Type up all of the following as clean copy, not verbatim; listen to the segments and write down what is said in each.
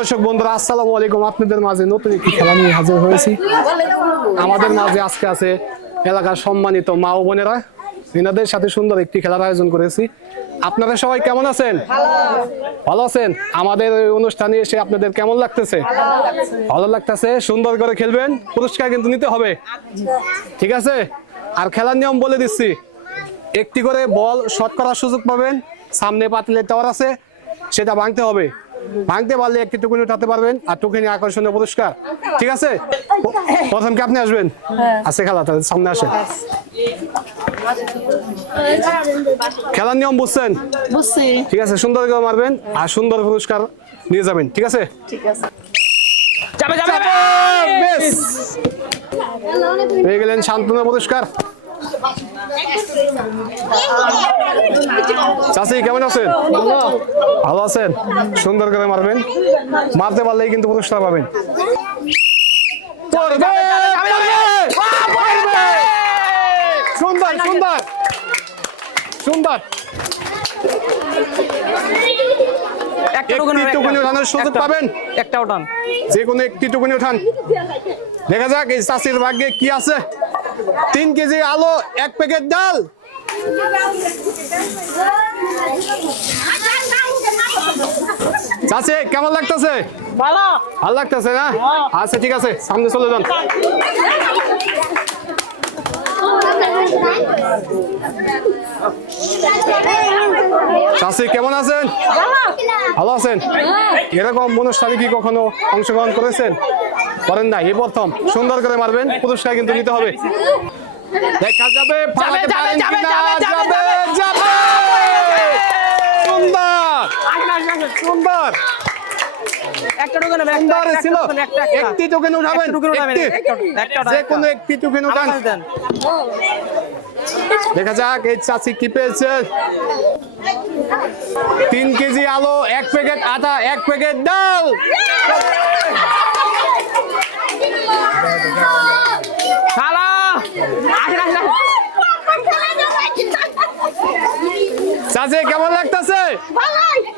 দর্শক বন্ধুরা আসসালামু আলাইকুম। আপনাদের মাঝে নতুন একটি খেলা নিয়ে হাজির হয়েছি। আমাদের মাঝে আজকে আছে এলাকার সম্মানিত মা ও বোনেরা, এনাদের সাথে সুন্দর একটি খেলার আয়োজন করেছি। আপনারা সবাই কেমন আছেন? ভালো আছেন? আমাদের এই অনুষ্ঠানে এসে আপনাদের কেমন লাগতেছে? ভালো লাগতেছে। সুন্দর করে খেলবেন, পুরস্কার কিন্তু নিতে হবে, ঠিক আছে? আর খেলার নিয়ম বলে দিচ্ছি, একটি করে বল শট করার সুযোগ পাবেন। সামনে পাতিলের টাওয়ার আছে, সেটা ভাঙতে হবে। ভাঙতে পারলে একটি টুকুনি উঠাতে পারবেন, আর টুকুনি আকর্ষণীয় পুরস্কার, ঠিক আছে? প্রথম কি আপনি আসবেন? আছে খেলা, তাহলে সামনে আসে। খেলার নিয়ম বুঝছেন? বুঝছি। ঠিক আছে, সুন্দর করে মারবেন আর সুন্দর পুরস্কার নিয়ে যাবেন, ঠিক আছে? ঠিক আছে। যাবে যাবে বেশ, পেয়ে গেলেন সান্ত্বনা পুরস্কার। চাচি কেমন আছেন? ভালো আছেন? সুন্দর করে মারবেন, মারতে পারলেই কিন্তু পুরস্কার পাবেন। সুন্দর সুন্দর সুন্দর। একটি টুকুনি উঠানোর সুযোগ পাবেন। একটা উঠান, যে কোনো একটি টুকুনি উঠান। দেখা যাক এই চাষির ভাগ্যে কি আছে। 3 কেজি আলু, 1 প্যাকেট ডাল। চাচি কেমন লাগতেছে? ভালো ভালো লাগতেছে না? আচ্ছা ঠিক আছে, সামনে চলে যান। চাচি কেমন আছেন? ভালো আছেন? এরকম অনুষ্ঠানে কি কখনো অংশগ্রহণ করেছেন? করেন না, এই প্রথম। সুন্দর করে মারবেন, পুরস্কার কিন্তু নিতে হবে। দেখা যাবে পালাতে পারেন কিনা? যাবে যাবে। সুন্দর সুন্দর একটা টোকেন সুন্দর ছিল। একটি টোকেন উঠাবেন, যে কোনো একটি টোকেন উঠান। দেখা যাক এই চাচি কি পেয়েছে। 3 কেজি আলু, 1 প্যাকেট আটা, 1 প্যাকেট ডাল। চাচি কেমন লাগতেছে?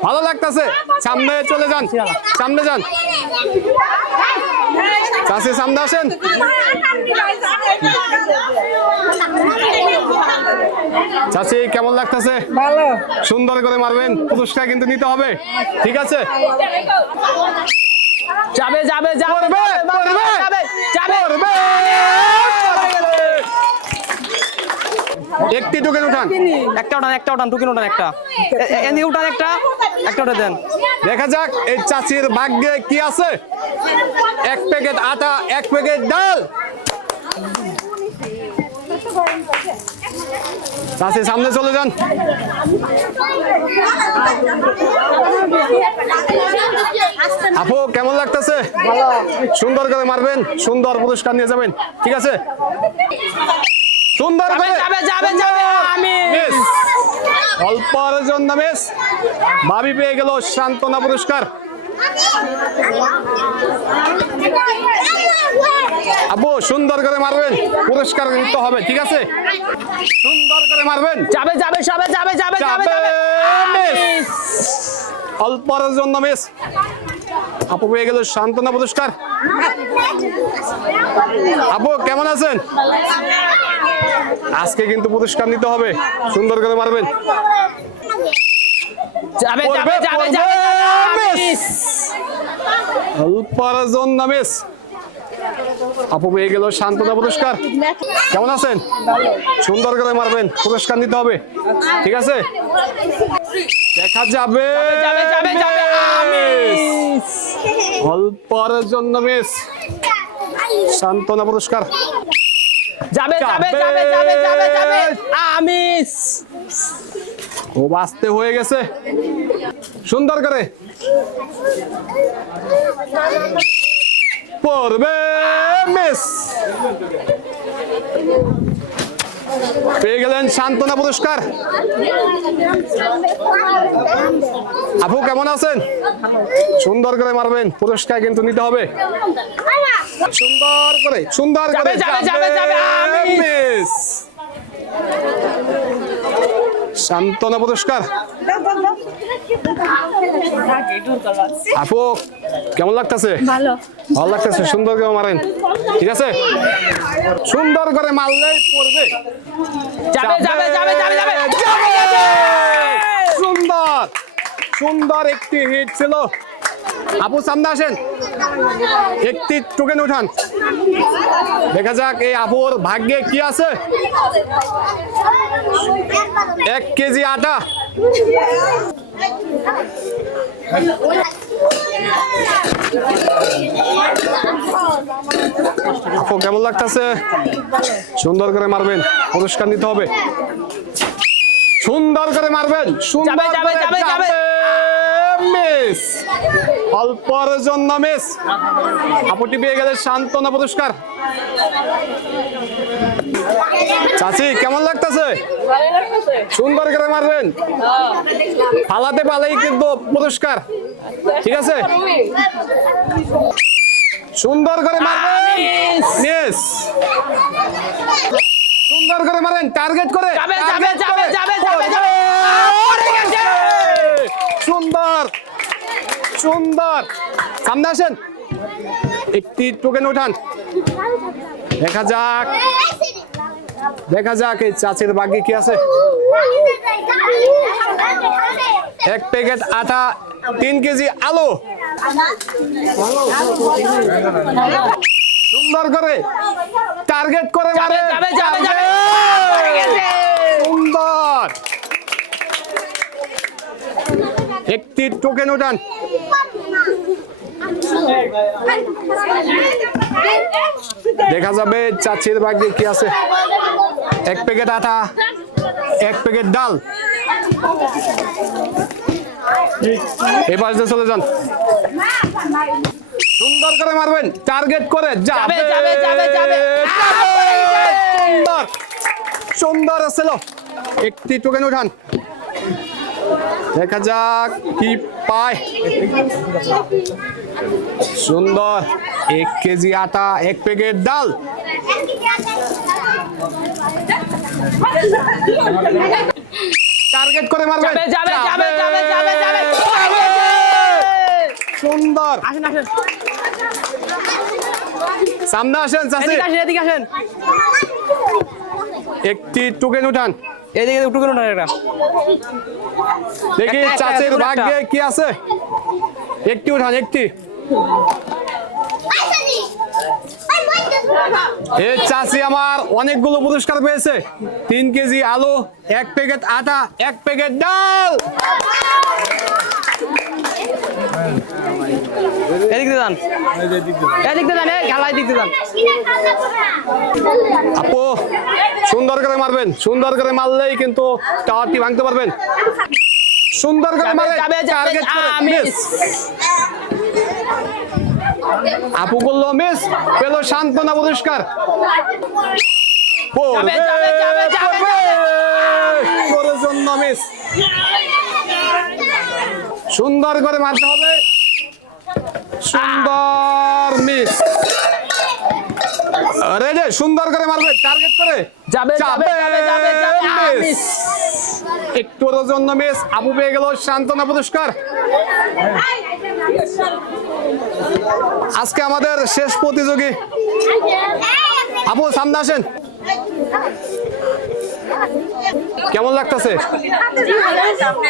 ভালো লাগতেছে। সামনে চলে যান, সামনে যান। চাচি সামনে আসেন। চাচি কেমন লাগতেছে? ভালো। সুন্দর করে মারবেন, পুরস্কার কিন্তু নিতে হবে, ঠিক আছে? যাবে যাবে যাবে যাবে। একটি টোকেন উঠান, একটা উঠান টোকেন উঠান, এদিকে উঠান, একটা উঠে দেন। দেখা যাক এই চাচির ভাগ্যে কি আছে। 1 প্যাকেট আটা, 1 প্যাকেট ডাল। চাচি সামনে চলে যান। আপু কেমন লাগতেছে? সুন্দর করে মারবেন, সুন্দর পুরস্কার নিয়ে যাবেন, ঠিক আছে? সুন্দর করে মিস, অল্পর জন্য মিস। ভাবি পেয়ে গেল সান্ত্বনা পুরস্কার। আপু সুন্দর করে মারবেন, পুরস্কার নিতে হবে, ঠিক আছে? সুন্দর করে মারবেন। যাবে যাবে যাবে যাবে যাবে যাবে। মিস, অল্পর জন্য মিস। আপু পেয়ে গেল সান্ত্বনা পুরস্কার। আপু কেমন আছেন? আজকে কিন্তু পুরস্কার নিতে হবে, সুন্দর করে মারবেন। যাবে যাবে যাবে যাবে। অল্পর জন্য মিস। আপু পেয়ে গেল সান্ত্বনা পুরস্কার। কেমন আছেন? সুন্দর করে মারবেন, পুরস্কার নিতে হবে, ঠিক আছে? দেখা যাবে যাবে যাবে যাবে। অল্পর জন্য মিস, সান্ত্বনা পুরস্কার। যাবে যাবে যাবে যাবে যাবে যাবে। আমিস ও বাঁচতে হয়ে গেছে। সুন্দর করে পড়বে, মিস। পেয়ে গেলেন সান্ত্বনা পুরস্কার। আপু কেমন আছেন? সুন্দর করে মারবেন, পুরস্কার কিন্তু নিতে হবে। সুন্দর করে, সুন্দর করে। যাবে যাবে যাবে। মিস, সান্ত্বনা পুরস্কার। আপু কেমন লাগতেছে? ভালো। ভালো লাগতেছে, সুন্দর করে মারেন, ঠিক আছে? সুন্দর করে মারলেই পড়বে। যাবে যাবে যাবে যাবে যাবে যাবে! সুন্দর সুন্দর একটি হিট ছিল। আপু সামনে আসেন, একটি টোকেন উঠান, দেখা যাক এই আপুর ভাগ্যে কি আছে। 1 কেজি আটা। আপু কেমন লাগতেছে? সুন্দর করে মারবেন, পুরস্কার নিতে হবে। সুন্দর করে মারবেন, সুন্দর যাবে, করে যাবে, যাবে, মিস, অল্পর জন্য মিস। আপুটি পেয়ে গেলে সান্ত্বনা পুরস্কার। চাচি কেমন লাগতেছে? সুন্দর করে মারবেন, ফালাতে পারলেই কিন্তু পুরস্কার, ঠিক আছে? সুন্দর করে মারবেন, মিস। সুন্দর করে মারেন, টার্গেট করে, যাবে, যাবে, টার্গেট যাবে, করে। যাবে, যাবে, যাবে। পড়ে গেছে। সুন্দর সুন্দর, সামনে আসেন, একটি টোকেন উঠান, দেখা যাক দেখা যাক এই চাচির ভাগ্যে কি আছে। 1 প্যাকেট আটা, 3 কেজি আলু। সুন্দর করে টার্গেট করে যাবে, মারেন, যাবে, যাবে, যাবে। টার্গেট। পড়ে গেছে। সুন্দর, একটি টোকেন উঠান, দেখা যাবে চাচির ভাগ্যে কি আছে। 1 প্যাকেট আটা, 1 প্যাকেট ডাল। এবার যে চলে যান, সুন্দর করে মারবেন, টার্গেট করে, যাবে যাবে, যাবে, যাবে। সুন্দর সুন্দর ছিল, একটি টোকেন উঠান, দেখা যাক কি পায়। সুন্দর, 1 কেজি আটা, 1 প্যাকেট ডাল। টার্গেট করে মারবেন, যাবে, যাবে, যাবে, যাবে, যাবে, যাবে। পড়ে গেছে। সুন্দর, আসেন আসেন সামনে আসেন চাচি, এদিকে আসেন এদিকে আসেন একটি টোকেন উঠান, এদিকে একটু করে না একটা দেখি একটা, চাচির একটা, ভাগ্যে কি আছে। একটি উঠান, একটি। এই চাচি আমার অনেকগুলো পুরস্কার পেয়েছে। 3 কেজি আলু, 1 প্যাকেট আটা, 1 প্যাকেট ডাল। এদিক দিয়ে যান এদিক দিয়ে যান এই খেলায় দিক দিয়ে যান আপু সুন্দর করে মারবেন, সুন্দর করে মারলেই কিন্তু টাওয়ারটি ভাঙতে পারবেন। সুন্দর করে যাবে, মারেন, যাবে, যাবে, টার্গেট করে, মিস। মিস। আপু বললো মিস, পেল সান্ত্বনা পুরস্কার। পড়বে, যাবে, যাবে, যাবে, পড়বে। পড়ার জন্য মিস। সুন্দর করে মারতে হবে, সুন্দর মিস। রেডি, সুন্দর করে মারবে, টার্গেট করে, যাবে, যাবে, যাবে, যাবে, যাবে, মিস। মিস। একটুর জন্য মিস। আপু পেয়ে গেল সান্ত্বনা পুরস্কার। আজকে আমাদের শেষ প্রতিযোগী আপু, সামনে আসেন, কেমন লাগতেছে?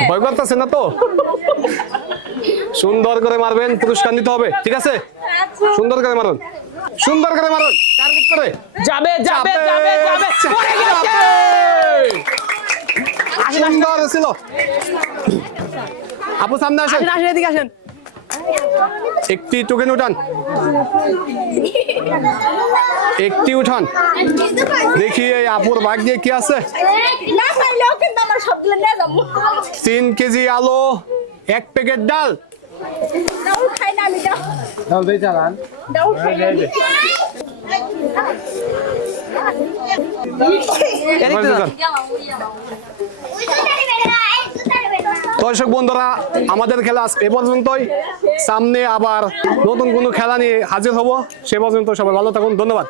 ভয় করতেছে না তো? সুন্দর করে মারবেন, পুরস্কার নিতে হবে, ঠিক আছে? সুন্দর করে মারুন, সুন্দর করে মারুন, টার্গেট করে, যাবে যাবে যাবে যাবে পড়ে গেছে সুন্দর ছিল। আপু সামনে আসেন, আসেন আসেন এদিকে আসেন একটি টোকেন উঠান, একটি উঠান, দেখি এই আপুর ভাগ্যে কি আছে। 3 কেজি আলু, 1 প্যাকেট ডাল। এদিকে যান দর্শক বন্ধুরা, আমাদের খেলা আজ এ পর্যন্তই। সামনে আবার নতুন কোনো খেলা নিয়ে হাজির হব। সে পর্যন্ত সবাই ভালো থাকুন, ধন্যবাদ।